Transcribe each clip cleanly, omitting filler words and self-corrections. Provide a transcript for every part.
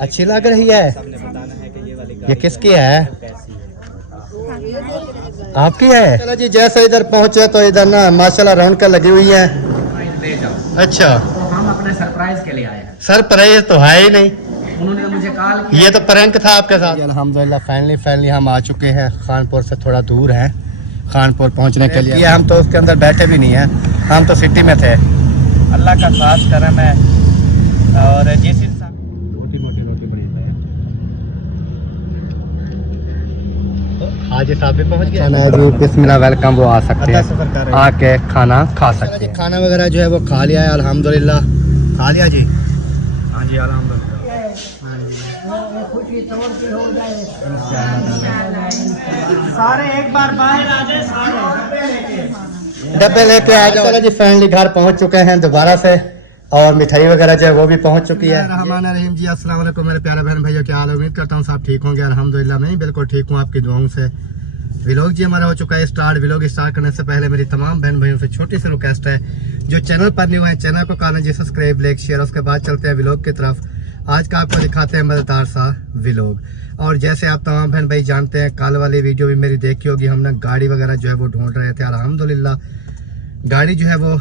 अच्छी लग रही है। ये किसकी है? आपकी है? चलो जी, जैसे इधर पहुंचे तो इधर ना माशाल्लाह रौनक लगी हुई है। अच्छा, तो हम अपने सरप्राइज के लिए आए हैं। सरप्राइज तो है ही नहीं, उन्होंने मुझे कॉल किया। ये तो प्रैंक था आपके साथ। अल्हम्दुलिल्लाह फाइनली हम आ चुके हैं। खानपुर से थोड़ा दूर है, खानपुर पहुंचने के लिए हम तो उसके अंदर बैठे भी नहीं हैं, हम तो सिटी में थे। अल्लाह का खास करम है। और जिस हाजी साहब भी पहुंच गए जी। बिस्मिल्लाह, वेलकम। वो आ सकते हैं, आके खाना खा सकते हैं। खाना वगैरह जो है वो खा लिया है अल्हम्दुलिल्लाह। खा लिया जी? हाँ जी अल्हम्दुलिल्लाह। सारे एक बार बाहर आ जाए, सारे डब्बे लेके आ जाओ। चलो जी, फाइनली घर पहुंच चुके हैं दोबारा से, और मिठाई वगैरह जो है वो भी पहुंच चुकी है। रहमान रहीम जी, अस्सलाम वालेकुम मेरे प्यारे बहन भाइयों, क्या हाल है? उम्मीद करता हूँ सब ठीक होंगे। अल्हम्दुलिल्लाह मैं बिल्कुल ठीक हूँ, आपकी दुआओं से। व्लॉग जी हमारा हो चुका है स्टार्ट। व्लॉग स्टार्ट करने से पहले मेरी तमाम बहन भाइयों से छोटी सी रिक्वेस्ट है, जो चैनल पर न्यू है चैनल को कर लीजिए सब्सक्राइब, लाइक, शेयर। उसके बाद चलते हैं व्लॉग की तरफ। आज का आपको दिखाते हैं मजेदार सा व्लॉग। और जैसे आप तमाम बहन भाई जानते हैं, कल वाली वीडियो भी मेरी देखी होगी, हमने गाड़ी वगैरह जो है वो ढूंढ रहे थे। अल्हम्दुलिल्लाह गाड़ी जो है वो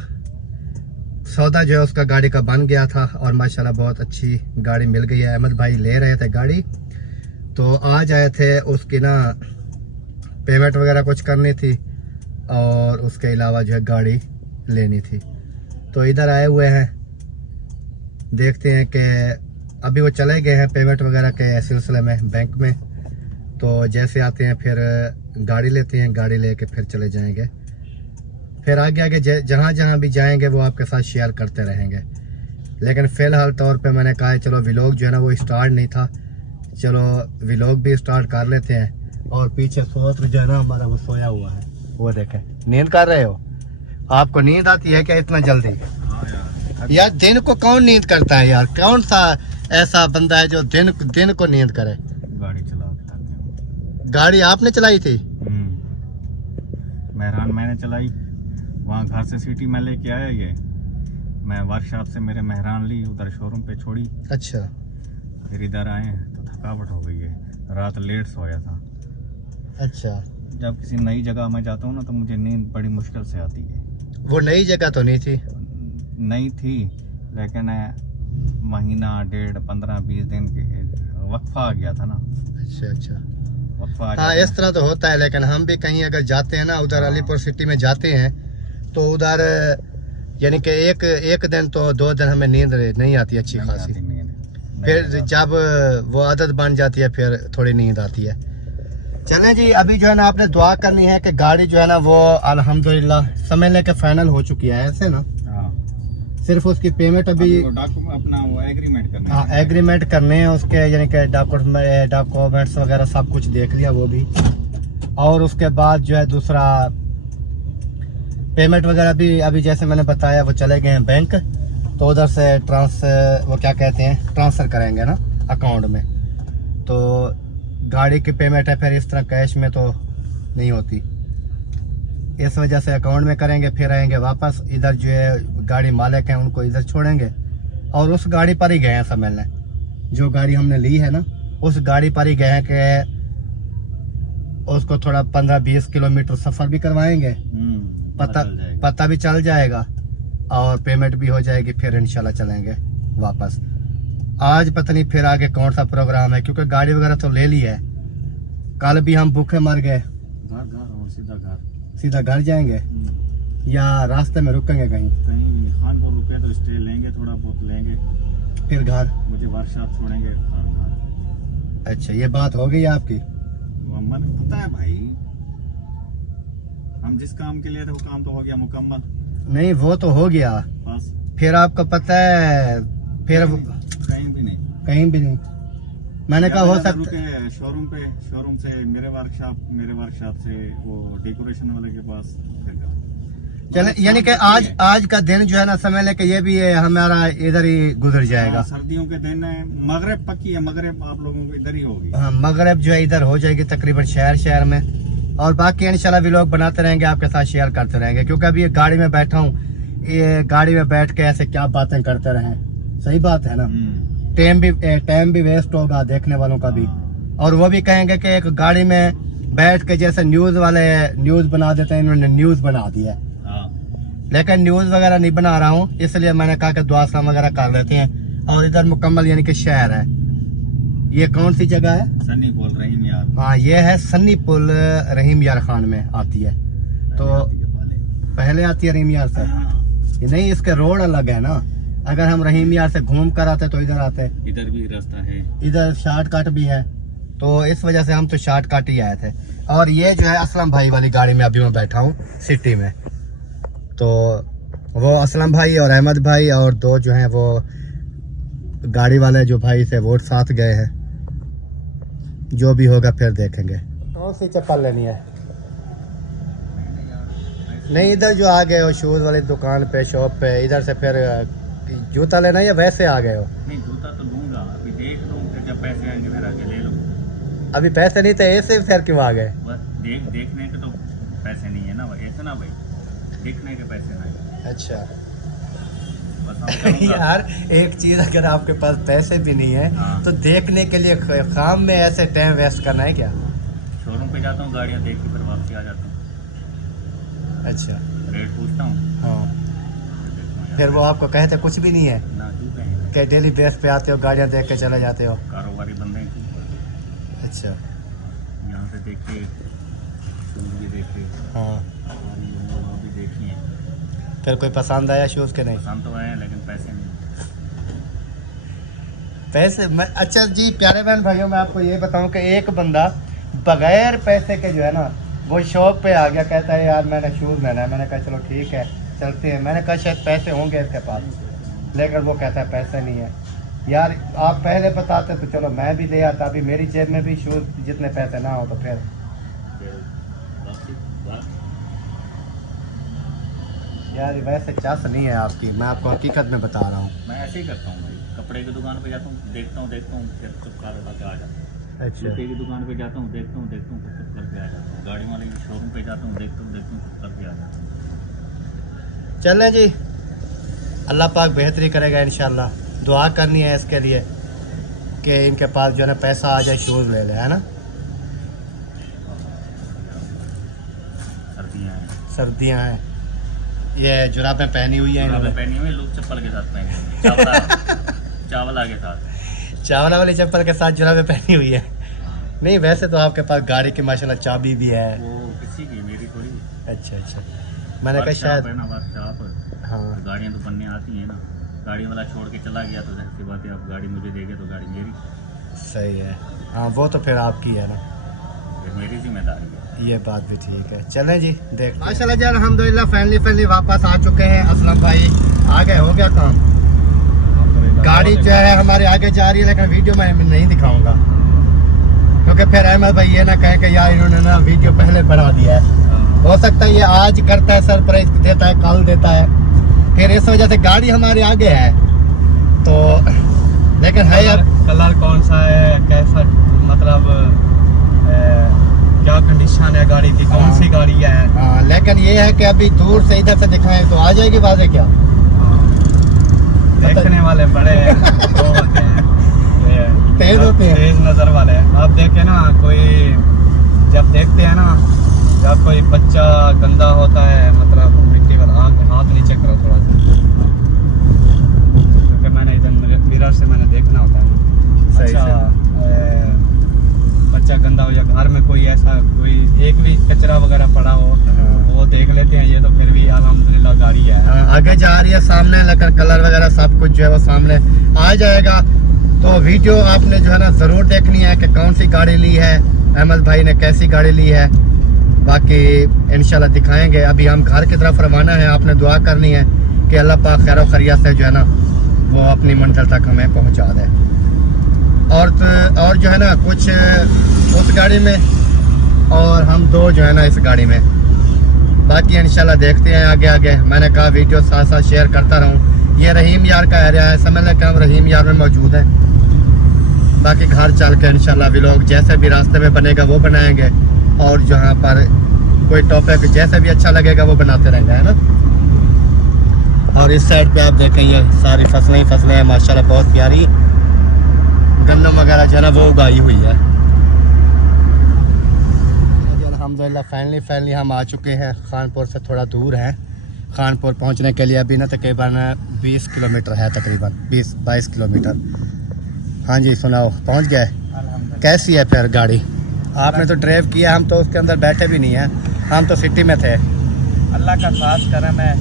सौदा जो है उसका गाड़ी का बन गया था, और माशाल्लाह बहुत अच्छी गाड़ी मिल गई है। अहमद भाई ले रहे थे गाड़ी, तो आज आए थे। उसकी ना पेमेंट वगैरह कुछ करनी थी, और उसके अलावा जो है गाड़ी लेनी थी। तो इधर आए हुए हैं, देखते हैं कि अभी वो चले गए हैं पेमेंट वगैरह के सिलसिले में बैंक में। तो जैसे आते हैं फिर गाड़ी लेते हैं, गाड़ी लेके फिर चले जाएंगे। फिर आगे आगे जहाँ जहाँ भी जाएंगे वो आपके साथ शेयर करते रहेंगे। लेकिन फ़िलहाल तौर पे मैंने कहा चलो व्लॉग जो है ना वो स्टार्ट नहीं था, चलो व्लॉग भी स्टार्ट कर लेते हैं। और पीछे सोच जो है ना हमारा वो सोया हुआ है, वो देखें। नींद कर रहे हो? आपको नींद आती है क्या इतना जल्दी? यार दिन को कौन नींद करता है यार? कौन सा ऐसा बंदा है जो दिन को नींद करे? गाड़ी चला के। गाड़ी आपने चलाई थी? मेहरान मैंने चलाई, वहाँ घर से सिटी में लेके आया। ये मैं वर्कशॉप से मेरे मेहरान ली, उधर शोरूम पे छोड़ी। अच्छा, फिर इधर आए तो थकावट हो गई है, रात लेट सोया था। अच्छा। जब किसी नई जगह मैं जाता हूँ ना तो मुझे नींद बड़ी मुश्किल से आती है। वो नई जगह तो नहीं थी? नहीं थी, लेकिन महीना 1.5 15 20 दिन के वक्फा आ गया था ना। अच्छा अच्छा, वक्फा आ हाँ गया इस तरह तो होता है। लेकिन हम भी कहीं अगर जाते हैं ना, उधर हाँ। अलीपुर सिटी में जाते हैं तो उधर यानी कि एक दिन तो 2 दिन हमें नींद नहीं आती अच्छी नहीं खासी। आती नींद। फिर जब वो आदत बन जाती है फिर थोड़ी नींद आती है। चलें जी, अभी जो है ना आपने दुआ करनी है कि गाड़ी जो है ना वो अल्हम्दुलिल्लाह समझ लें कि फाइनल हो चुकी है, ऐसे ना। हाँ, सिर्फ उसकी पेमेंट अभी अपना वो एग्रीमेंट करना। हाँ एग्रीमेंट करने हैं उसके, यानी कि डॉक्यूमेंट्स वगैरह सब कुछ देख लिया वो भी। और उसके बाद जो है दूसरा पेमेंट वगैरह भी अभी जैसे मैंने बताया वो चले गए हैं बैंक, तो उधर से वो क्या कहते हैं ट्रांसफ़र करेंगे ना अकाउंट में। तो गाड़ी की पेमेंट है फिर इस तरह कैश में तो नहीं होती, इस वजह से अकाउंट में करेंगे। फिर आएंगे वापस इधर, जो है गाड़ी मालिक हैं उनको इधर छोड़ेंगे, और उस गाड़ी पर ही गए हैं समझ लें। जो गाड़ी हमने ली है ना उस गाड़ी पर ही गए हैं कि उसको थोड़ा 15-20 किलोमीटर सफ़र भी करवाएंगे, पता भी चल जाएगा, और पेमेंट भी हो जाएगी। फिर इंशाल्लाह चलेंगे वापस। आज पता नहीं फिर आगे कौन सा प्रोग्राम है, क्योंकि गाड़ी वगैरह तो ले ली है। कल भी हम भूखे मर गए। सीधा घर जाएंगे या रास्ते में रुकेंगे कहीं? खानपुर रुके तो स्टे लेंगे, थोड़ा बहुत लेंगे, फिर घर मुझे वर्कशॉप छोड़ेंगे। अच्छा, ये बात हो गई आपकी? मन पता है भाई, हम जिस काम के लिए थे वो काम तो हो गया मुकम्मल। नहीं वो तो हो गया, बस फिर आपको पता है फिर कहीं भी नहीं। मैंने कहा हो सकता है शोरूम से मेरे वर्कशॉप से वो डेकोरेशन वाले के पास। चले, यानी कि आज का दिन जो है ना समझ लें कि ये भी है हमारा इधर ही गुजर जाएगा। सर्दियों के दिन है, मगरिब पक्की है, मगरिब आप लोगों को इधर ही होगी। हाँ मगरिब जो है इधर हो जाएगी तकरीबन शहर में। और बाकी इंशाल्लाह व्लॉग बनाते रहेंगे, आपके साथ शेयर करते रहेंगे। क्योंकि अभी ये गाड़ी में बैठा हूँ, ये गाड़ी में बैठ के ऐसे क्या बातें करते रहें, सही बात है ना। टाइम भी वेस्ट होगा देखने वालों का भी, और वो भी कहेंगे कि एक गाड़ी में बैठ के जैसे न्यूज वाले न्यूज बना देते हैं, इन्होंने न्यूज बना दिया। लेकिन न्यूज वगैरह नहीं बना रहा हूँ, इसलिए मैंने कहा कि दुआ सलाम वगैरह कर लेते हैं। और इधर मुकम्मल यानी कि शहर है। ये कौन सी जगह है? सन्नी पुल रहीम यार। हाँ, ये है सन्नी पुल, रहीम यार खान में आती है। तो पहले आती है रहीम यार से? ये नहीं, इसके रोड अलग है ना। अगर हम रहीम यार से घूम कर आते तो इधर आते। इधर भी रास्ता है, इधर शॉर्टकट भी है, तो इस वजह से हम तो शॉर्टकट ही आए थे। और ये जो है असलम भाई वाली गाड़ी में अभी मैं बैठा हूँ सिटी में। तो वो असलम भाई और अहमद भाई और दो जो हैं वो गाड़ी वाले जो भाई से वो साथ गए हैं। जो भी होगा फिर देखेंगे। कौन सी चप्पल लेनी है? नहीं, इधर जो आ गए हो शूज वाली दुकान पे, शॉप पे, इधर से फिर जूता लेना या वैसे आ गए हो? नहीं, जूता तो लूंगा, अभी देख लूं, फिर जब पैसे आएंगे फिर आके ले लूं। अभी पैसे नहीं थे, ऐसे फिर क्यों आ गए? बस देखने के तो पैसे नहीं है ना भाई, ऐसे ना भाई, देखने के पैसे नहीं। अच्छा बस यार, एक चीज अगर आपके पास पैसे भी नहीं है तो देखने के लिए काम में ऐसे टाइम वेस्ट करना है क्या? शोरूम पे जाता हूँ, गाड़ियाँ देख के फिर वापसी आ जाता हूँ। अच्छा, रेट पूछता हूँ। हाँ, फिर वो आपको कहते कुछ भी नहीं है ना, क्यों कहेंगे? कि डेली बेस पे आते हो, गाड़ियाँ देख के चले जाते हो? कारोबारी बंदे हैं क्यों? अच्छा, यहाँ से देख के, शूज भी देख के, हाँ, वो भी देखिए। फिर कोई पसंद आया शूज़ के? नहीं पसंद तो आए लेकिन पैसे नहीं। पैसे मैं, अच्छा जी प्यारे बहन भाइयों, मैं आपको ये बताऊं कि एक बंदा बगैर पैसे के जो है ना वो शॉप पे आ गया, कहता है यार मैंने शूज़ लेना है। मैंने कहा चलो ठीक है चलते हैं। मैंने कहा शायद पैसे होंगे इसके पास, लेकिन वो कहता है पैसे नहीं है। यार आप पहले बताते तो चलो मैं भी ले आता, अभी मेरी जेब में भी शूज़ जितने पैसे ना हो तो फिर यार वैसे चास नहीं है आपकी, मैं आपको हकीकत में बता रहा हूँ। मैं ऐसे ही करता हूँ भाई, कपड़े की दुकान पे जाता हूँ, देखता हूँ फिर चुप करके आ जाता हूँ। अच्छा, जूते की दुकान पे जाता हूँ, देखता हूँ फिर चुप करके आ जाता हूँ। गाड़ी वाले शोरूम पे जाता हूँ, देखता हूँ चुप करके आ जाता हूँ। चलें जी, अल्लाह पाक बेहतरी करेगा इंशाल्लाह। दुआ करनी है इसके लिए कि इनके पास जो है ना पैसा आ जाए, शूज़ ले ले, है ना। सर्दियाँ हैं, सर्दियाँ हैं, ये जुराबें पहनी हुई हैं इन्होंने। पहनी हुई, लोग चप्पल के साथ पहनी हुई, चावला के साथ, चावला वाली चप्पल के साथ जुराबें पहनी हुई है। नहीं, वैसे तो आपके पास गाड़ी की माशाल्लाह चाबी भी है। वो किसी की, मेरी थोड़ी। अच्छा अच्छा, मैंने कहा शायद हाँ, गाड़ियाँ तो बनने आती हैं ना, गाड़ी वाला छोड़ के चला गया तो ऐसी बात है, अब गाड़ी मुझे देंगे तो गाड़ी मेरी। सही है, हाँ वो तो फिर आपकी है ना, फिर मेरी जिम्मेदारी है। ये बात भी ठीक है। चलें जी, देख माशाल्लाह जी, अल्हम्दुलिल्लाह फैमिली वापस आ चुके हैं। असलम भाई आ गए, हो गया काम। गाड़ी जो है हमारे आगे जा रही है, लेकिन वीडियो में नहीं दिखाऊंगा क्योंकि फिर अहमद भाई ये ना कहे कि यार इन्होंने ना वीडियो पहले बना दिया है। हो सकता है ये आज करता है, सरप्राइज देता है, कल देता है, फिर इस वजह से गाड़ी हमारे आगे है। तो लेकिन है यार, कलर कौन सा है, कैसा, मतलब क्या कंडीशन है गाड़ी की, कौन सी गाड़ी है। हाँ, लेकिन ये है कि अभी दूर से इधर से दिखाएं तो आ जाएगी वाज़ेह क्या। देखने वाले बड़े वो होते हैं, तेज होते हैं, तेज नजर वाले। आप देखे ना, कोई जब देखते हैं ना, जब कोई बच्चा गंदा होता है, मतलब मिट्टी वाला, हाथ नीचे करो थोड़ा सा, क्योंकि मैंने इधर मिरर से मैंने देखना होता है। सही अच्छा, बच्चा गंदा हो या घर में कोई ऐसा कोई एक भी कचरा वगैरह पड़ा हो, वो देख लेते हैं। ये तो फिर भी अल्हम्दुलिल्लाह गाड़ी है। आगे जा रही है सामने, लेकिन कलर वगैरह सब कुछ जो है वो सामने आ जाएगा। तो वीडियो आपने जो है ना ज़रूर देखनी है कि कौन सी गाड़ी ली है, अहमद भाई ने कैसी गाड़ी ली है। बाकी इंशाल्लाह दिखाएंगे। अभी हम घर की तरफ रवाना है, आपने दुआ करनी है कि अल्लाह पाक खैर खैरियत से जो है ना वो अपनी मंजिल तक हमें पहुँचा दे। और जो है ना कुछ उस गाड़ी में और हम दो जो है ना इस गाड़ी में। बाकी इंशाल्लाह देखते हैं आगे आगे। मैंने कहा वीडियो साथ साथ शेयर करता रहूं। ये रहीम यार का एरिया है, समझ लें कि हम रहीम यार में मौजूद हैं। बाकी घर चल के इंशाल्लाह व्लॉग जैसे भी रास्ते में बनेगा वो बनाएंगे, और जहाँ पर कोई टॉपिक जैसे भी अच्छा लगेगा वो बनाते रहेंगे, है ना। और इस साइड पे आप देखें ये सारी फसलें ही फसलें हैं माशाल्लाह, बहुत प्यारी। गंदम वगैरह जो है ना वो उगाई हुई है। अल्हम्दुलिल्लाह फाइनली हम आ चुके हैं। खानपुर से थोड़ा दूर है। खानपुर पहुंचने के लिए अभी ना तकरीबन 20 किलोमीटर है, तकरीबन 20-22 किलोमीटर। हाँ जी सुनाओ, पहुंच गए? अल्हम्दुलिल्लाह। कैसी है फिर गाड़ी? आपने तो ड्राइव किया, हम तो उसके अंदर बैठे भी नहीं हैं, हम तो सिटी में थे। अल्लाह का खास करम है,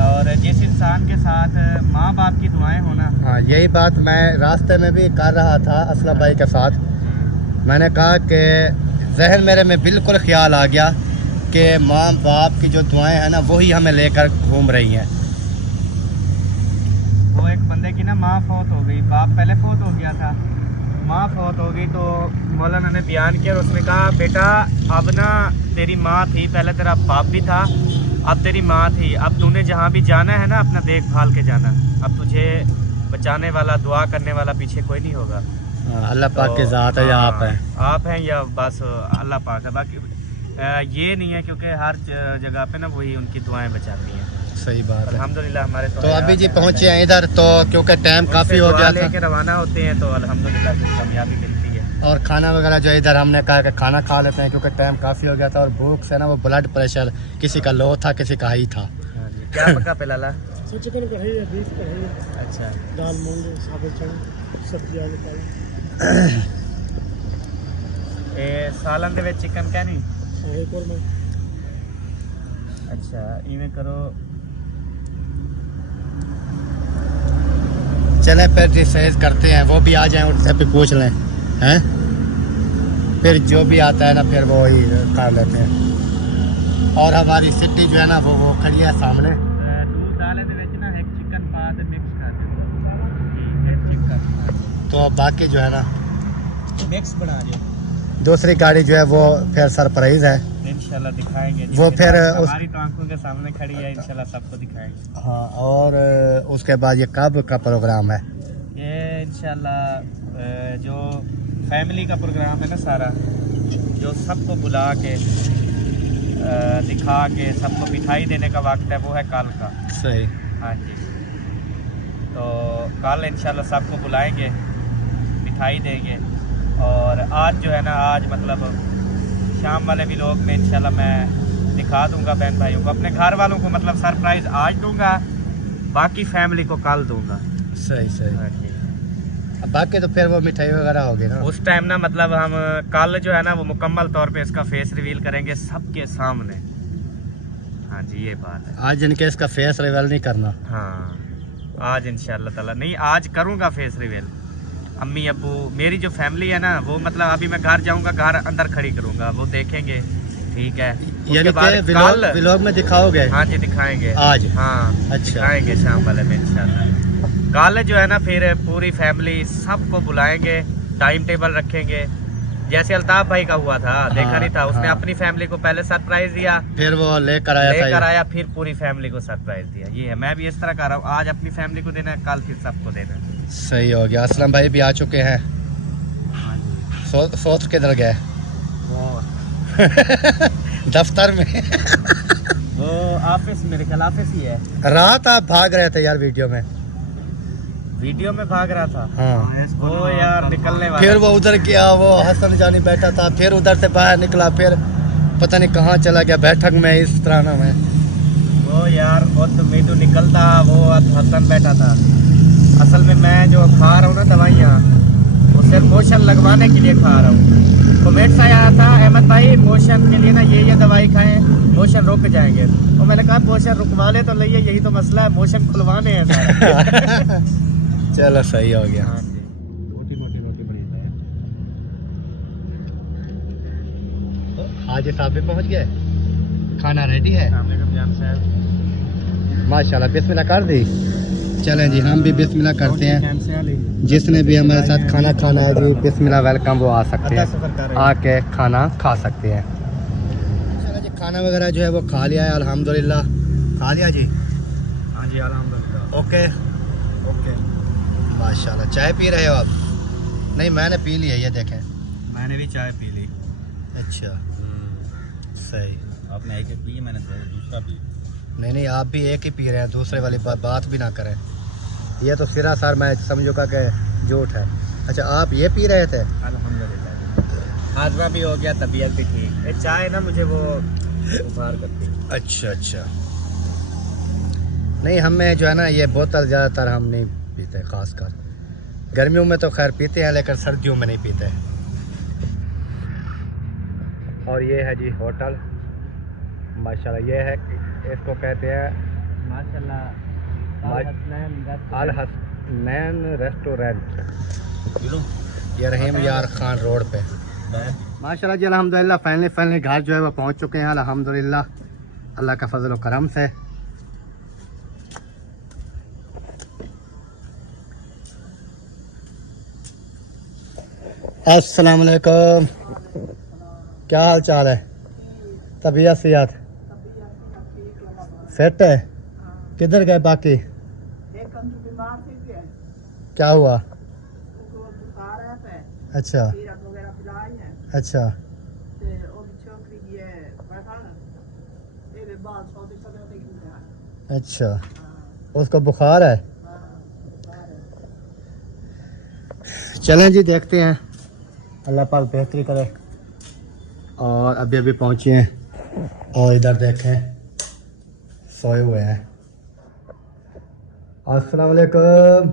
और जिस इंसान के साथ माँ बाप की दुआएं होना। हाँ यही बात मैं रास्ते में भी कर रहा था असलम भाई के साथ। मैंने कहा कि जहन मेरे में बिल्कुल ख्याल आ गया कि माँ बाप की जो दुआएं हैं ना वही हमें लेकर घूम रही हैं। वो एक बंदे की ना माँ फौत हो गई, बाप पहले फौत हो गया था, माँ फौत हो गई तो मौलाना ने बयान किया और उसने कहा बेटा अब ना तेरी माँ थी, पहले तेरा बाप भी था, अब तेरी माँ थी, अब तूने जहाँ भी जाना है ना अपना देखभाल के जाना, अब तुझे बचाने वाला दुआ करने वाला पीछे कोई नहीं होगा। अल्लाह पाक की ज़ात है या आप हैं? आप हैं या बस अल्लाह पाक है। बाकी ये नहीं है क्योंकि हर जगह पे ना वही उनकी दुआएं बचाती हैं। सही बात है। अल्हम्दुलिल्लाह हमारे तो अभी जी पहुँचे हैं इधर, तो क्योंकि टाइम काफ़ी हो गया था लेके रवाना होते हैं तो अल्हम्दुलिल्लाह कुछ कामयाबी मिलती है। और खाना वगैरह जो इधर हमने कहा कि खाना खा लेते हैं क्योंकि टाइम काफ़ी हो गया था और भूख से ना वो ब्लड प्रेशर किसी का लो था किसी का हाई था। क्या पका पे लाला? चिकन कढ़ाई है, बीफ कढ़ाई है, अच्छा दाल मूंग साबुत चना सब्जी आलू पालक सालन दे विच चिकन क्या नहीं? शाही कौरमा। अच्छा इवें करो, चलें फिर डिसाइड करते हैं, वो भी आ जाएं उनसे भी पूछ लें हैं, फिर जो भी आता है ना फिर वो ही कर लेते हैं। और हमारी सिटी जो है ना वो खड़ी है सामने। दूध दाले दे विच ना एक चिकन पा दे मिक्स कर दे, एक चिकन तो बाकी जो है ना मिक्स बना दो। दूसरी गाड़ी जो है वो फिर सरप्राइज है, इंशाल्लाह दिखाएंगे। वो फिर हमारी तो आंखों के सामने खड़ी है, इंशाल्लाह सबको दिखाएंगे। हाँ और उसके बाद ये कब का प्रोग्राम है? ये इंशाल्लाह जो फैमिली का प्रोग्राम है ना सारा, जो सबको बुला के दिखा के सबको मिठाई देने का वक्त है, वो है कल का। सही। हाँ जी, तो कल इंशाल्लाह सबको बुलाएंगे, मिठाई देंगे। और आज जो है ना, आज मतलब शाम वाले भी लोग में इंशाल्लाह मैं दिखा दूंगा बहन भाइयों को, अपने घर वालों को मतलब सरप्राइज आज दूंगा, बाकी फैमिली को कल दूंगा। सही सही। हाँ जी, अब बाकी तो फिर वो मिठाई वगैरह होगी ना उस टाइम ना मतलब हम कल जो है ना वो मुकम्मल तौर पे इसका फेस रिवील करेंगे सबके सामने। हाँ जी ये बात है। आज जिनके इसका फेस रिवील नहीं करना। हाँ आज इंशाल्लाह ताला नहीं, आज करूँगा फेस रिवील। अम्मी अब्बू मेरी जो फैमिली है ना वो मतलब अभी मैं घर जाऊँगा, घर अंदर खड़ी करूँगा, वो देखेंगे, ठीक है। यानी उसके बाद कि कल व्लॉग में दिखाओगे? हाँ जी दिखाएंगे आज? हाँ अच्छा। दिखाएंगे शाम वाले में इंशाल्लाह। कल जो है ना फिर पूरी फैमिली सबको बुलाएंगे, टाइम टेबल रखेंगे, जैसे अल्ताफ भाई का हुआ था, देखा नहीं था उसने हाँ। अपनी फैमिली को पहले सरप्राइज दिया, फिर वो लेकर आया फिर पूरी फैमिली को सरप्राइज दिया। ये है, मैं भी इस तरह कर रहा हूँ, आज अपनी फैमिली को देना है, कल फिर सबको देना है। सही हो गया। असलम भाई भी आ चुके हैं। सोच किधर गए? दफ्तर में। वो ऑफिस, मेरे ख्याल ऑफिस ही है। रात आप भाग रहे थे यार वीडियो में भाग रहा था। हाँ। वो यार निकलने वाला। फिर वो उधर गया, वो हसन जानी बैठा था, फिर उधर से बाहर निकला, फिर पता नहीं कहाँ चला गया बैठक में इस तरह ना में। वो यार खुद मीटू निकलता, वो हसन बैठा था। असल में मैं जो खा रहा हूँ ना दवाइयाँ, वो सिर्फ मोशन लगवाने के लिए खा रहा हूँ। कमेंट्स आया था अहमद भाई मोशन के लिए ना ये दवाई खाएं, मोशन रुक जाएंगे। तो मैंने कहा मोशन रुकवा ले तो लइए, यही तो मसला है, मोशन खुलवाने हैं सारे। चलो सही हो गया। हाँ जी, मोटी रोटी बड़ी है। हाजी साहब भी पहुंच गए, खाना रेडी है। जान साहब माशाल्लाह, बिस्मिल्लाह कर दी। चलें जी हम भी बिस्मिल्लाह करते हैं। जिसने भी हमारे साथ खाना खाना है जी बिस्मिल्लाह वेलकम, वो आ सकते हैं, आके खाना खा सकते हैं। चलो जी खाना वगैरह जो है वो खा लिया है अल्हम्दुलिल्लाह। खा लिया जी? हाँ जी अल्हम्दुलिल्लाह। ओके ओके, माशाल्लाह। चाय पी रहे हो आप? नहीं मैंने पी ली है, ये देखें। मैंने भी चाय पी ली। अच्छा सही। आपने एक पी, मैंने दूसरा पी। नहीं आप भी एक ही पी रहे हैं, दूसरे वाली बात भी ना करें। ये तो सिरा सर मैं समझूंगा कि झूठ है। अच्छा, आप ये पी रहे थे? अल्हम्दुलिल्लाह हाजमा भी हो गया, तबीयत भी ठीक। ये चाय ना मुझे वो बुखार करती है। अच्छा अच्छा। नहीं, हमें जो है ना ये बोतल ज़्यादातर हम नहीं पीते, ख़ासकर गर्मियों में तो खैर पीते हैं, लेकिन सर्दियों में नहीं पीते। और ये है जी होटल, माशाल्लाह। ये है, इसको कहते हैं माशाल्लाह अल हसनैन रेस्टोरेंट। ये रहीम यार खान रोड पे। माशाल्लाह जी, अल्हम्दुलिल्लाह फाइनली घर जो है वो पहुंच चुके हैं, अल्हम्दुलिल्लाह, अल्लाह का फजल व करम से। अस्सलाम वालेकुम, क्या हाल चाल है? तबीयत सेहत फिट है? किधर गए बाकी? क्या हुआ? अच्छा अच्छा अच्छा, उसको बुखार है? चलें जी, देखते हैं, अल्लाह पाक बेहतरी करे। और अभी अभी पहुँचे हैं और इधर देखें सोए हुए हैं। अस्सलाम वालेकुम,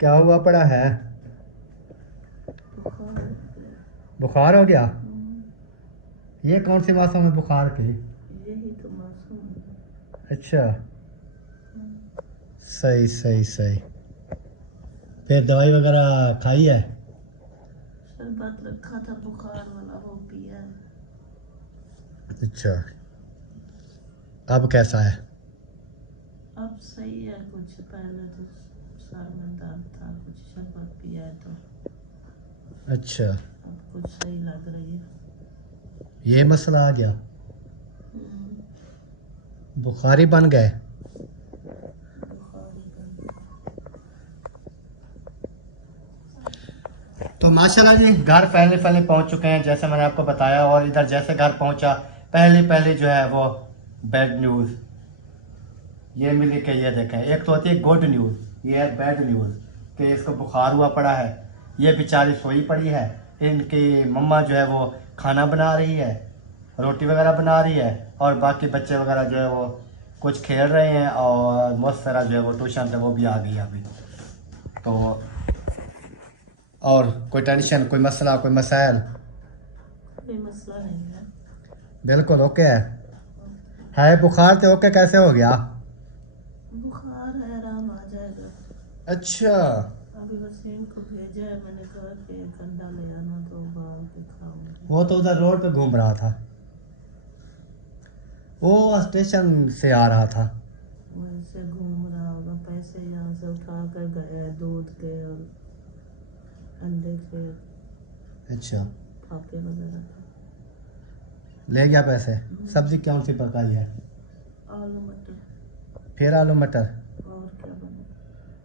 क्या हुआ पड़ा है? बुखार हो गया? ये कौन सी मौसम है बुखार की? यही तो मौसम है। अच्छा, सही सही सही। फिर दवाई वगैरह खाई है? शरबत रखा था बुखार वाला, वो पिया है। अच्छा, अब कैसा है? अब सही है, कुछ पहले तो सर में दर्द था, कुछ शरबत पिया है तो अच्छा, अब कुछ सही लग रही है। ये मसला आ गया, हम्म, बुखारी बन गए। बुखार ही बन। तो माशाल्लाह जी, घर फाइनली पहुंच चुके हैं, जैसे मैंने आपको बताया। और इधर जैसे घर पहुंचा, पहली जो है वो बैड न्यूज़ ये मिली कि ये देखें, एक तो होती है गुड न्यूज़, ये है बैड न्यूज़ कि इसको बुखार हुआ पड़ा है। ये बेचारी सोई पड़ी है, इनकी मम्मा जो है वो खाना बना रही है, रोटी वगैरह बना रही है, और बाकी बच्चे वगैरह जो है वो कुछ खेल रहे हैं, और मुस्सरा जो है वो ट्यूशन से वो भी आ गई अभी। तो और कोई टेंशन, कोई मसला, कोई मसाइल? कोई मसला नहीं है। बिल्कुल ओके है बुखार तो ओके कैसे हो गया? बुखार है, आराम आ जाएगा। अच्छा, अभी वसीम को भेजा है, मैंने कहा कि एक अंडा ले आना तो उबाल के खाऊंगी। वो तो उधर रोड पे घूम रहा था, वो स्टेशन से आ रहा था। वहीं से घूम रहा होगा, पैसे यहाँ से उठा कर गया है, दूध के और अंडे के, अच्छा, फाके वगैरह के। ले गया पैसे। सब्जी कौन सी पकाई है? आलू मटर। फिर आलू मटर? और क्या बने?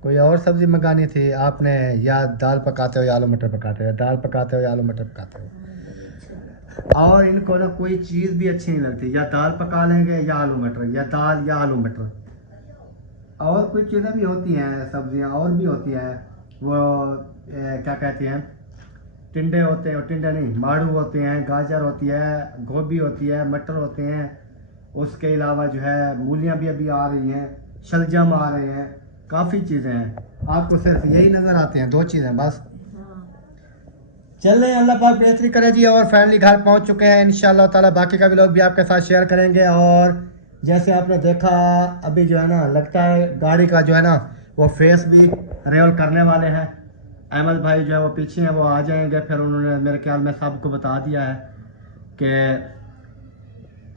कोई और सब्जी मंगानी थी आपने, या दाल पकाते हो या आलू मटर पकाते हो, दाल पकाते हो या आलू मटर पकाते हो? ये अच्छा है। और इनको ना कोई चीज़ भी अच्छी नहीं लगती, या दाल पका लेंगे या आलू मटर, या दाल या आलू मटर। और कुछ चीज़ें भी होती हैं, सब्जियां और भी होती हैं, वो क्या कहती हैं, टिंडे होते हैं, टिंडे नहीं, माड़ू होते हैं, गाजर होती है, गोभी होती है, मटर होते हैं। उसके अलावा जो है मूलियाँ भी अभी आ रही हैं, शलजम आ रहे हैं, काफ़ी चीज़ें हैं। आपको सिर्फ यही नज़र आते हैं, दो चीज़ें बस। हाँ, चल रहे हैं, अल्लाह पाक बेहतरी करे जी। और फाइनली घर पहुंच चुके हैं, इंशाल्लाह ताला बाकी का भी लोग भी आपके साथ शेयर करेंगे। और जैसे आपने देखा अभी जो है ना, लगता है गाड़ी का जो है ना वो फेस भी रेवल करने वाले हैं। अहमद भाई जो है वो पीछे हैं, वो आ जाएंगे, फिर उन्होंने मेरे ख्याल में सबको बता दिया है कि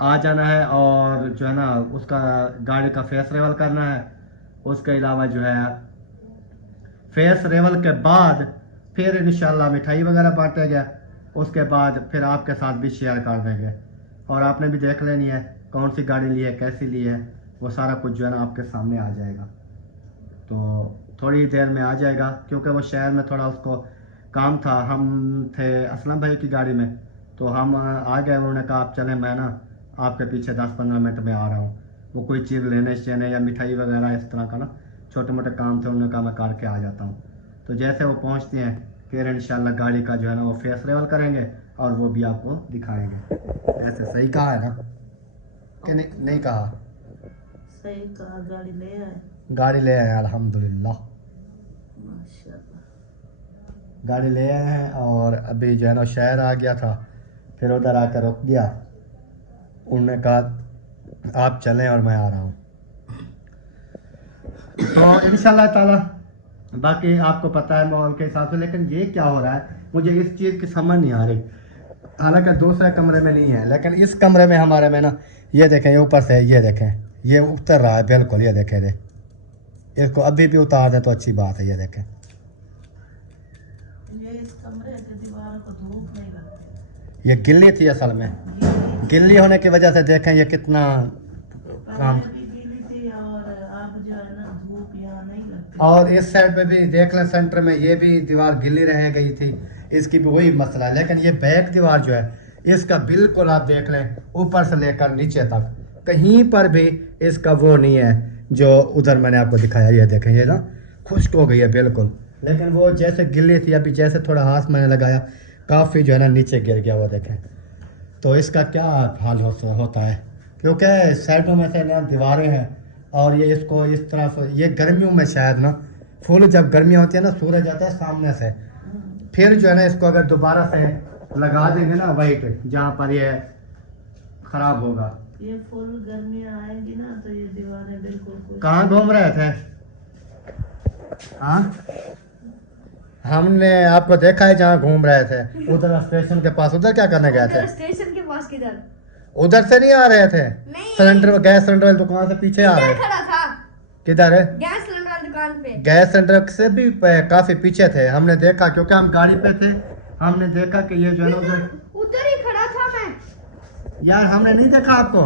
आ जाना है, और जो है ना उसका गाड़ी का फेस रेवल करना है। उसके अलावा जो है फेस रेवल के बाद फिर इंशाल्लाह मिठाई वगैरह बांटेंगे, उसके बाद फिर आपके साथ भी शेयर कर देंगे। और आपने भी देख लेनी है कौन सी गाड़ी ली है, कैसी ली है, वो सारा कुछ जो है ना आपके सामने आ जाएगा। तो थोड़ी देर में आ जाएगा, क्योंकि वो शहर में थोड़ा उसको काम था। हम थे असलम भाई की गाड़ी में, तो हम आ गए। उन्होंने कहा आप चलें, मैं ना आपके पीछे 10-15 मिनट में आ रहा हूँ। वो कोई चीज़ लेने शेने या मिठाई वगैरह इस तरह का ना छोटे मोटे काम थे उन्होंने कहा मैं करके आ जाता हूँ। तो जैसे वो पहुँचती हैं फिर इंशाल्लाह गाड़ी का जो है ना वो फेस लेवल करेंगे और वो भी आपको दिखाएंगे। ऐसे सही कहा है ना कि नहीं कहा? सही कहा। गाड़ी ले आए गाड़ी ले आए हैं अल्हम्दुलिल्लाह, माशाल्लाह। गाड़ी ले आए हैं। और अभी जो है ना शहर आ गया था, फिर उधर आकर रुक गया। उन्होंने कहा आप चलें और मैं आ रहा हूँ। तो इंशाल्लाह ताला बाकी आपको पता है माहौल के हिसाब से। लेकिन ये क्या हो रहा है मुझे इस चीज़ की समझ नहीं आ रही। हालांकि दूसरे कमरे में नहीं है, लेकिन इस कमरे में हमारे में ना ये देखें, ये ऊपर से ये देखें, ये उतर रहा है बिल्कुल। ये देखें रे, इसको अभी भी उतार दें तो अच्छी बात है। ये देखें, ये इस कमरे से दीवारों को धूप नहीं लगती। ये गिल्ली थी असल में, गिल्ली होने की वजह से देखें ये कितना काम। पहले भी गीली थी और अब जो है ना धूप यहाँ नहीं लगती। और इस साइड पे भी देख लें, सेंटर में ये भी दीवार गिल्ली रह गई थी, इसकी भी वही मसला है। लेकिन ये बैक दीवार जो है इसका बिल्कुल आप देख लें ऊपर से लेकर नीचे तक कहीं पर भी इसका वो नहीं है जो उधर मैंने आपको दिखाया। ये देखें, ये ना खुश्क हो गई है बिल्कुल। लेकिन वो जैसे गिल्ली थी, अभी जैसे थोड़ा हाथ मैंने लगाया काफ़ी जो है ना नीचे गिर गया। वो देखें, तो इसका क्या हाल होता है, क्योंकि साइडों में से ना दीवारें हैं और ये इसको इस तरफ, ये गर्मियों में शायद ना फुल जब गर्मियाँ होती है ना सूरज आता है सामने से, फिर जो है ना इसको अगर दोबारा से लगा देंगे ना वाइट जहाँ पर ये खराब होगा। ये फुल गर्मियाँ आएंगी ना तो ये दीवारें बिल्कुल। कहाँ घूम रहे थे? हाँ, हमने आपको देखा है जहाँ घूम रहे थे, उधर स्टेशन के पास। उधर क्या करने गए थे? स्टेशन के पास किधर? उधर से नहीं आ रहे थे? नहीं। सिलेंडर, गैस सिलेंडर वाली दुकान से पीछे आ रहे थे। खड़ा था किधर है? गैस सिलेंडर वाली दुकान पे। गैस सिलेंडर से भी काफी पीछे थे। हमने देखा क्योंकि हम गाड़ी पे थे, हमने देखा कि ये जो है ना उधर ही खड़ा था मैं। यार हमने नहीं देखा आपको,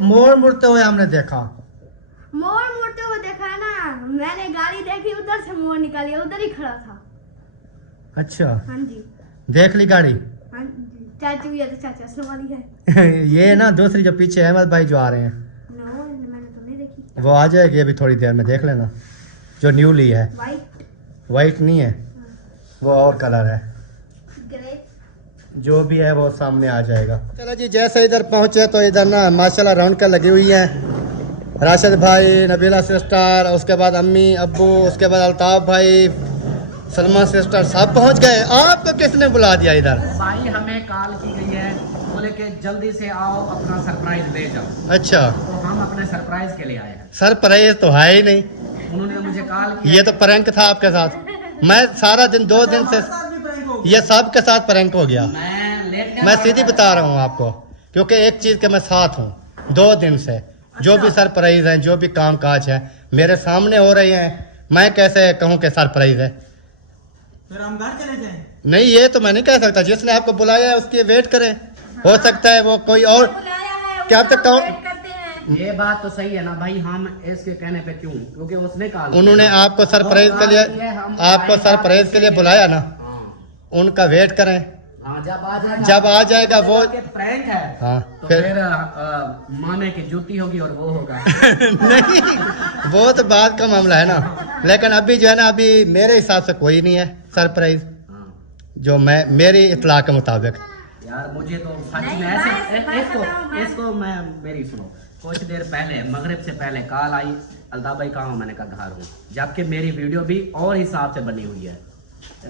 मोड़ मुड़ते हुए हमने देखा। मोड़ मुड़ते हुए देखा है ना, मैंने गाड़ी देखी उधर से मोड़ निकाली, उधर ही खड़ा था। अच्छा, हाँ जी, देख ली गाड़ी? हाँ जी। चाचू ये तो चाचा असलम वाली है। ये ना दूसरी जो पीछे अहमद भाई जो आ रहे हैं नो, मैंने तो नहीं देखी। वो आ जाएगी अभी थोड़ी देर में, देख लेना। जो न्यूली है, वाइट, वाइट नहीं है वो, और कलर है। ग्रे, जो भी है वो सामने आ जाएगा। चलो जी, जैसे इधर पहुंचे तो इधर ना माशाल्लाह रौनक लगी हुई है। राशिद भाई, नबीला सिस्टर, उसके बाद अम्मी अब्बू, उसके बाद अल्ताफ भाई, सलमा सिस्टर सब पहुंच गए। आपको किसने बुला दिया इधर? भाई हमें कॉल की गई है, बोले कि जल्दी से आओ अपना सरप्राइज ले जाओ। अच्छा, तो हम अपने सरप्राइज के लिए आए हैं। सरप्राइज तो है ही नहीं, उन्होंने मुझे कॉल किया। ये तो प्रैंक था आपके साथ। मैं सारा दिन 2 दिन से ये सब के साथ प्रैंक हो गया। मैं लेट मैं सीधी बता रहा हूँ आपको, क्योंकि एक चीज़ के मैं साथ हूँ 2 दिन से। जो भी सरप्राइज है, जो भी काम काज है मेरे सामने हो रही है, मैं कैसे कहूँ कि सरप्राइज है? फिर हम घर चले जाएं? नहीं, ये तो मैं नहीं कह सकता। जिसने आपको बुलाया है उसकी वेट करें, हो सकता है वो कोई और। क्या आप तक ये बात तो सही है ना भाई, हम इसके कहने पे क्यों, क्योंकि उसने कहा उन्होंने आपको सरप्राइज के लिए, आपको सरप्राइज के लिए बुलाया ना, उनका वेट करें। हाँ, जब आ जाएगा वो प्रैंक है। हाँ, तो फिर फिर माने की जूती होगी और वो होगा। नहीं, वो तो बात का मामला है ना। लेकिन अभी जो है ना, अभी मेरे हिसाब से कोई नहीं है सरप्राइज, जो मैं मेरी इत्तला के मुताबिक। यार मुझे तो सच में ऐसे इसको मैं मेरी सुनो, कुछ देर पहले मगरिब से पहले कॉल आई, अल्ताफ भाई कहाँ हो? मैंने कहा घर हूँ, जबकि मेरी वीडियो भी और हिसाब से बनी हुई है।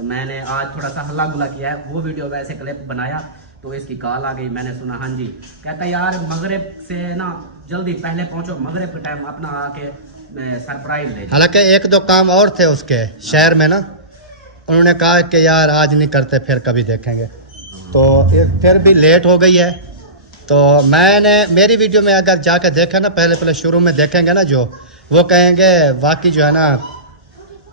मैंने आज थोड़ा सा हल्ला गुला किया है, वो वीडियो वैसे क्लिप बनाया तो इसकी कॉल आ गई। मैंने सुना हाँ जी, कहता यार मगरिब से ना जल्दी पहले पहुंचो, मगरिब के टाइम अपना आके सरप्राइज ले। हालांकि 1-2 काम और थे उसके शहर में ना, उन्होंने कहा कि यार आज नहीं करते, फिर कभी देखेंगे। तो फिर भी लेट हो गई है। तो मैंने मेरी वीडियो में अगर जाकर देखा ना, पहले शुरू में देखेंगे ना, जो वो कहेंगे वाकई जो है ना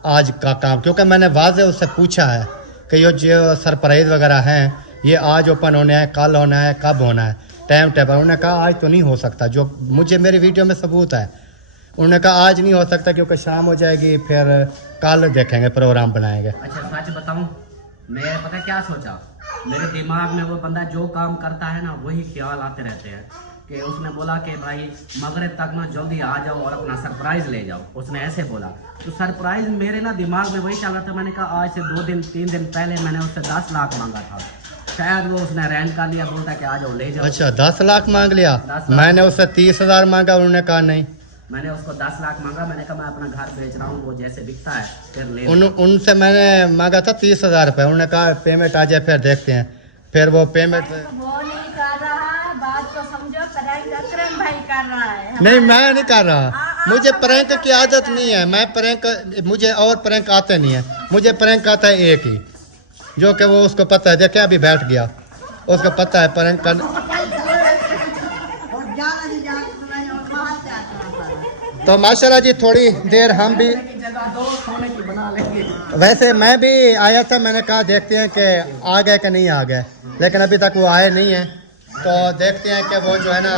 आज का काम, क्योंकि मैंने वाज़े उससे पूछा है कि ये जो सरप्राइज़ वगैरह हैं ये आज ओपन होने हैं, कल होना है, कब होना है, टाइम टेबल। उन्होंने कहा आज तो नहीं हो सकता, जो मुझे मेरी वीडियो में सबूत है। उन्होंने कहा आज नहीं हो सकता क्योंकि शाम हो जाएगी, फिर कल देखेंगे, प्रोग्राम बनाएंगे। अच्छा सच बताऊं, मैं पता क्या सोचा, मेरे दिमाग में वो बंदा जो काम करता है ना वही ख्याल आते रहते हैं। कि उसने बोला कि भाई मगरिब तक ना जल्दी आ जाओ और अपना सरप्राइज ले जाओ, उसने ऐसे बोला। तो सरप्राइज मेरे ना दिमाग में वही चल रहा था। मैंने कहा आज से 2-3 दिन पहले मैंने उससे 10 लाख मांगा था, शायद वो उसने रैंक कर लिया, बोलता कि आ जाओ ले जाओ। अच्छा 10 लाख मांग लिया? मैंने उससे 30,000 मांगा, उन्होंने कहा नहीं। मैंने उसको 10 लाख मांगा, मैंने कहा मैं अपना घर बेच रहा हूँ, वो जैसे बिकता है फिर ले। उनसे मैंने मांगा था 30,000 रुपये, उन्होंने कहा पेमेंट आ जाए फिर देखते हैं। फिर वो पेमेंट वो नहीं कर रहा है, बात को समझो, प्रैंक अकरम भाई कर रहा है। नहीं मैं नहीं कर रहा, मुझे प्रैंक की आदत नहीं है। मैं प्रैंक, मुझे और प्रैंक आते नहीं है। मुझे प्रैंक आता है एक ही, जो कि वो उसको पता है। देखिए अभी बैठ गया, उसको पता है प्रैंक कर। तो माशाल्लाह जी थोड़ी देर हम भी, वैसे मैं भी आया था, मैंने कहा देखते हैं कि आ गए कि नहीं आ गए, लेकिन अभी तक वो आए नहीं हैं। तो देखते हैं कि वो जो है ना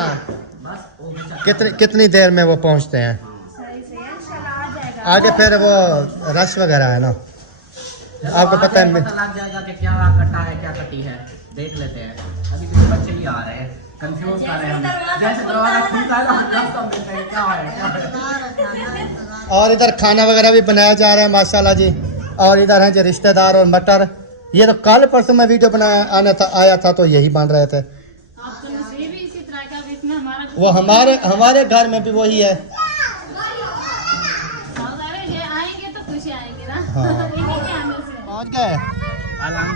कितनी देर में वो पहुंचते हैं। आगे फिर वो रश वगैरह है ना, आपको पता है। पता लग जाएगा कि क्या कटा है क्या कटी है, देख लेते हैं। अभी कुछ बच्चे ही आ रहे हैं, कंफ्यूज कर रहे हैं, जैसे दरवाजा खुलता है ना हम मिलते हैं क्या है। और इधर खाना वगैरह भी बनाया जा रहा है माशाल्लाह जी। और इधर हैं जो रिश्तेदार और मटर। ये तो कल परसों में वीडियो बनाया आया था तो यही बन रहे थे। वो हमारे घर में भी वही है। हाँ। पहुँच गए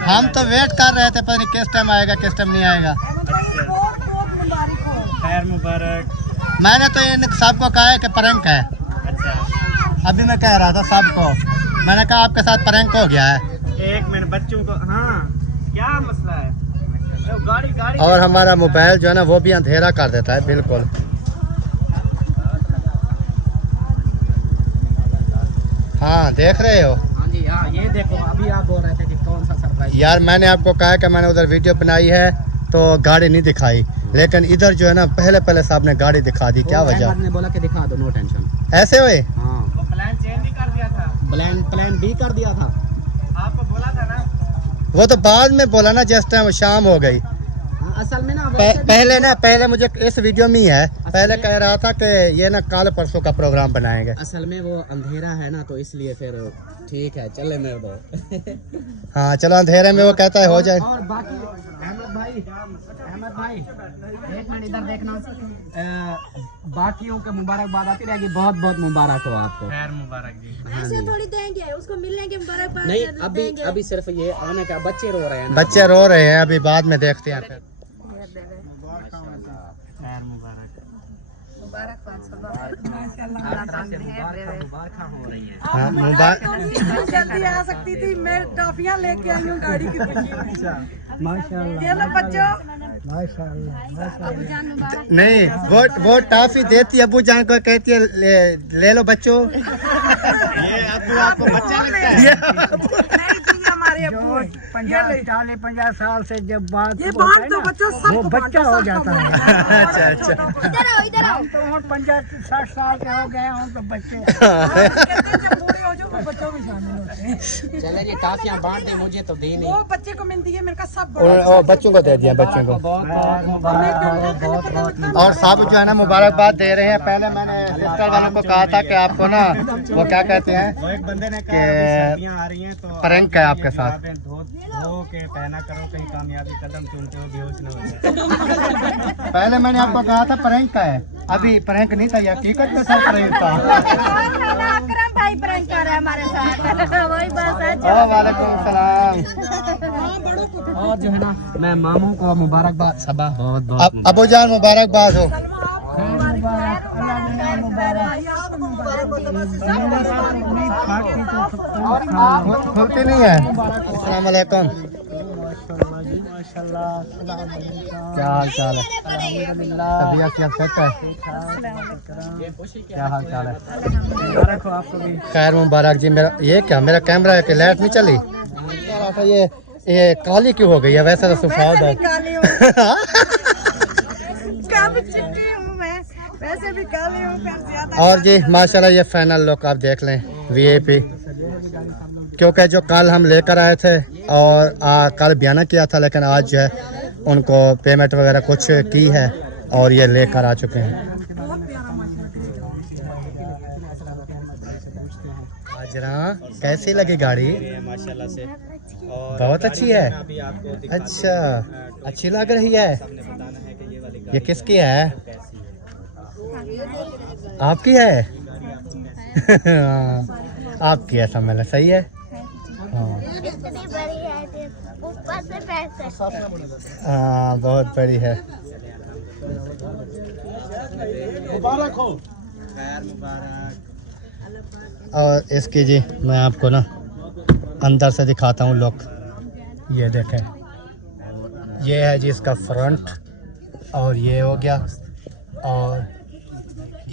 हम, तो वेट कर रहे थे, पता नहीं किस टाइम आएगा किस टाइम नहीं आएगा। खैर मुबारक। मैंने तो इन सबको कहा है कि प्रैंक है। अच्छा अभी मैं कह रहा था सबको, मैंने कहा आपके साथ प्रैंक हो गया है। एक मिनट बच्चों को, हाँ क्या मसला है? तो गाड़ी और हमारा मोबाइल जो है ना वो भी अंधेरा कर देता है बिल्कुल। हाँ देख रहे हो? हाँ जी हाँ, ये देखो अभी आप बोल रहे थे कि कौन सा सरप्राइज। यार मैंने आपको कहा कि मैंने उधर वीडियो बनाई है तो गाड़ी नहीं दिखाई, लेकिन इधर जो है ना पहले साहब ने गाड़ी दिखा दी। क्या वजह? ने बोला कि दिखा दो, नो टेंशन। ऐसे हुए? हाँ वो प्लान चेंज नहीं कर दिया था? प्लान बी कर दिया था। आपको बोला था ना? वो तो बाद में बोला ना, जिस टाइम शाम हो गई। असल में ना पहले मुझे इस वीडियो में ही है, पहले कह रहा था कि ये ना कल परसों का प्रोग्राम बनाएंगे। असल में वो अंधेरा है ना, तो इसलिए फिर ठीक है चले मेरे दो। हाँ चलो अंधेरे में वो कहता है हो जाए। और बाकी अहमद भाई एक मिनट इधर देखना। बाकियों के मुबारकबाद आती रहेगी, बहुत बहुत मुबारक हो आपको। खैर मुबारक जी। ऐसे थोड़ी देंगे उसको, मिलने के मुबारकबाद नहीं अभी सिर्फ ये आने का, बच्चे रो रहे हैं ना। बच्चे रो रहे हैं, अभी बाद में देखते हैं फिर। खैर मुबारक। हो रही है। हाँ, मुबारक। जल्दी आ सकती थी, मैं टॉफियाँ लेके आई हूँ गाड़ी की खुशी में। ये लो बच्चों। नहीं वो टॉफी देती है अबू जान को, कहती है ले लो बच्चों। ये अब्बू आपको बच्चा लगता है? नहीं जी हमारे अब्बू 50 साल से जब बात ये बांट दो बच्चों, सबको बच्चा हो जाता है। अच्छा इधर आओ। तो 50-60 साल के हो गए हम तो बच्चे। जब बूढ़े हो जाओ तो बच्चों भी शामिल होते हैं। चले जी टाफियाँ बांट दी, मुझे तो दी नहीं। वो बच्चे को मिलती है, मेरे का सब और बच्चों को दे दिया, बच्चों को। और सब जो है ना मुबारकबाद दे रहे हैं। पहले मैंने सिस्टर वालों को कहा था कि आपको ना वो क्या कहते हैं, वो एक बंदे ने कि कहा सर्दियाँ आ रही हैं तो प्रैंक है आपके साथ। धो के पहना करो, कहीं कामयाबी कदम चुनते हो बेहोश न हो। पहले मैंने आपको कहा था प्रैंक का है, अभी प्रैंक नहीं था, ये हकीकत के साथ प्रैंक था। अकरम भाई प्रैंक कर रहा है हमारे साथ। वही बात है। वालेकुम सलाम। और जो है ना मैं मामू को मुबारकबाद सबा बहुत अबू जान मुबारकबाद हो। खुलती नहीं है। अस्सलाम वालेकुम, क्या हाल चाल है? तबीयत क्या सेट है? क्या हाल चाल है? खैर मुबारक जी। मेरा ये क्या, मेरा कैमरा है कि लाइट नहीं चली? ये काली क्यों हो गई है? वैसे तो सफेद है। वैसे भी काली हूँ। और जी माशाल्लाह ये फाइनल लुक आप देख लें, वीआईपी। क्योंकि जो कल हम लेकर आए थे और कल बयाना किया था, लेकिन आज जो है उनको पेमेंट वगैरह कुछ की है और ये लेकर आ चुके हैं। बहुत प्यारा माशाल्लाह। हाजरा कैसी लगी गाड़ी? माशाल्लाह से। और बहुत अच्छी है। अभी आपको दिखाता हूं। अच्छा अच्छी लग रही है। सबने बताना है कि ये वाली ये गाड़ी किसकी है? कैसी है। आपकी है? हाँ, आपकी है समझ लो, सही है। हाँ हाँ बहुत बड़ी है। मुबारक हो। खैर मुबारक। और इसकी जी मैं आपको ना अंदर से दिखाता हूँ लुक। ये देखें, ये है जी इसका फ्रंट, और ये हो गया। और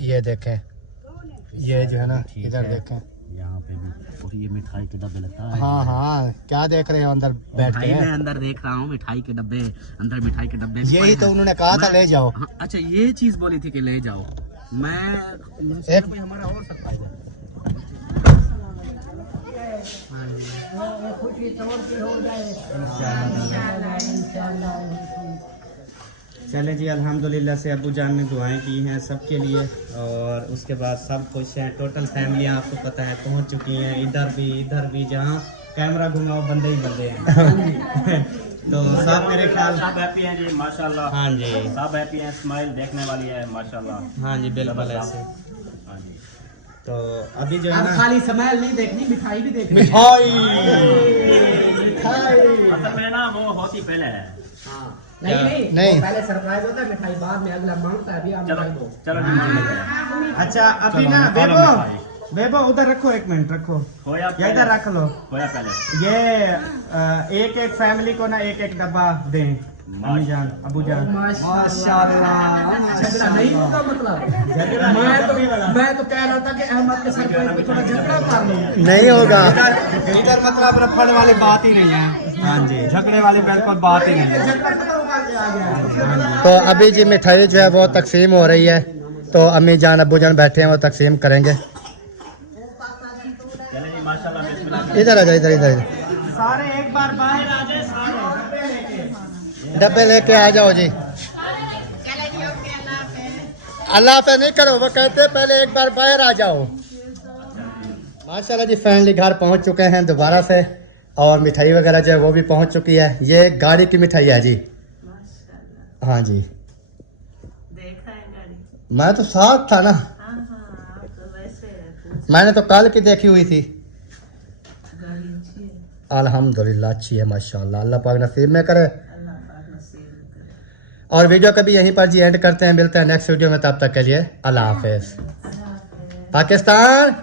ये देखें, ये जो है ना इधर देखें, यहाँ पे भी और ये मिठाई के डब्बे लगता है। हाँ हाँ क्या देख रहे हो अंदर बैठ भाई मैं के? अंदर देख रहा हूँ मिठाई के डब्बे, अंदर मिठाई के डब्बे भी यही पड़े तो हैं। उन्होंने कहा था ले जाओ। हाँ, अच्छा ये चीज बोली थी कि ले जाओ। मैं एक कोई हमारा और सरप्राइज है। चले जी, अल्हम्दुलिल्लाह से अबू जान ने दुआएं की हैं सबके लिए, और उसके बाद सब खुश हैं। टोटल फैमिलियाँ आपको पता है पहुंच चुकी हैं, इधर भी जहाँ कैमरा घुमाओ बंदे ही बंदे हैं। तो सब मेरे ख्याल, सब हैप्पी हैं जी माशाल्लाह। हाँ जी, सब हैप्पी हैं, स्माइल देखने वाली है माशाल्लाह। हाँ जी बिल्कुल ऐसे। हाँ जी। तो अभी जो है अब ना खाली स्माइल नहीं देखनी, मिठाई भी देखनी। मिठाई असल में ना वो होती पहले है। नहीं नहीं, नहीं। वो पहले सरप्राइज होता है, मिठाई बाद में अगला मांगता है। अभी आप चलो मिठाई दो। चलो जी मान लेते हैं। अच्छा अभी ना बेबो उधर रखो, एक मिनट रखो, होया या पहले। इधर रख लो। होया पहले। ये एक एक फैमिली को ना एक एक डब्बा दें। अम्मी जान, अबू जान, झगड़ा नहीं होगा मतलब। मैं तो कह रहा था कि अहमद के सरप्राइज पे थोड़ा झगड़ा कर लो। नहीं होगा। इधर मतलब रफड़ वाली बात ही नहीं है। हाँ जी, झगड़े वाली बिल्कुल बात ही नहीं है। तो अभी जी मिठाई जो है वो तकसीम हो रही है, तो अम्मी जान अब्बू जान बैठे हैं, वो तकसीम करेंगे। चले जी माशाल्लाह बिस्मिल्लाह। इधर आ जाओ, इधर इधर सारे एक बार बाहर आ जाए, सारे डब्बे लेके आ जाओ जी। अल्लाह हाफ़िज़ नहीं करो, वो कहते हैं पहले एक बार बाहर आ जाओ। माशाल्लाह जी फैमिली घर पहुंच चुके हैं दोबारा से, और मिठाई वगैरह जो है वो भी पहुंच चुकी है। ये गाड़ी की मिठाई है जी। माशाल्लाह। हाँ जी, देखा है गाड़ी? मैं तो साथ था ना, हाँ हाँ, आप तो वैसे है, मैंने तो कल की देखी हुई थी। गाड़ी अच्छी है। अल्हम्दुलिल्लाह अच्छी है माशाल्लाह, अल्लाह पाक नसीब में करे। अल्लाह पाक नसीब करे। और वीडियो कभी यहीं पर जी एंड करते हैं, मिलते हैं नेक्स्ट वीडियो में, तब तक के लिए अल्लाह हाफिज़। पाकिस्तान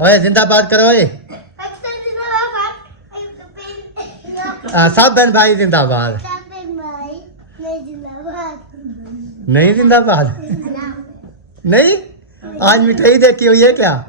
ओए जिंदाबाद करो ओए। सब बहन भाई जिंदाबाद। नहीं जिंदाबाद नहीं, आज मिठाई देखी हुई है क्या?